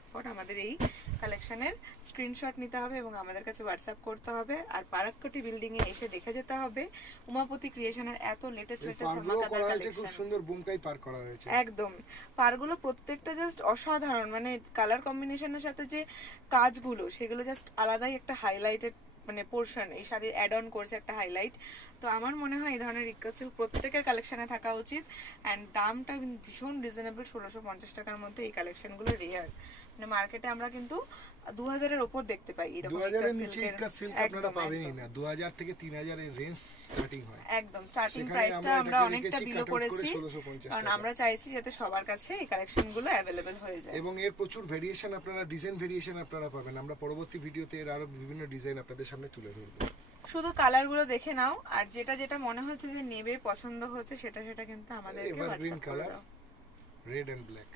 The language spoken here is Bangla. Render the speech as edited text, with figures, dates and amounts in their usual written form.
ঝটপট আমাদের এই কালেকশনের স্ক্রিনশট নিতে হবে এবং আমাদের কাছে হোয়াটসঅ্যাপ করতে হবে। আর পারাককটি বিল্ডিং এ এসে দেখে যেতে হবে উমাপতি ক্রিয়েশনের এত লেটেস্ট ধামাকাদার কালেকশন। খুব সুন্দর বুমকাই পার করা হয়েছে, একদম পারগুলো প্রত্যেকটা জাস্ট অসাধারণ, মানে কালার কম্বিনেশনের সাথে যে কাজগুলো সেগুলো জাস্ট আলাদাই একটা হাইলাইটেড মানে পোর্শন এই শাড়ির অ্যাড অন করছে একটা হাইলাইট। তো আমার মনে হয় এই ধরনের রিক্কা সিল্ক প্রত্যেকের কালেকশনে থাকা উচিত। অ্যান্ড দামটা ভীষণ রিজনেবল, 1650 টাকার মধ্যে এই কালেকশনগুলো রেয়ার। মানে মার্কেটে আমরা কিন্তু 2000-এর উপর দেখতে পাই এরকম 2000-এর নিচে ইক্কা সিল্ক আপনারা পাবেনই না। 2000 থেকে 3000 এর রেঞ্জ স্টার্টিং হয়। একদম স্টার্টিং প্রাইসটা আমরা অনেকটা বিলো করেছি, কারণ আমরা চাইছি যাতে সবার কাছে এই কালেকশনগুলো অ্যাভেলেবল হয়ে যায়। এবং এর প্রচুর ভেরিয়েশন আপনারা, ডিজাইন ভেরিয়েশন আপনারা পাবেন। আমরা পরবর্তী ভিডিওতে এর আরো বিভিন্ন ডিজাইন আপনাদের সামনে তুলে ধরব। শুধু কালারগুলো দেখে নাও, আর যেটা যেটা মনে হচ্ছে যে নেবে পছন্দ হচ্ছে সেটা সেটা কিন্তু আমাদেরকে হোয়াটসঅ্যাপ করে দাও। Red and black.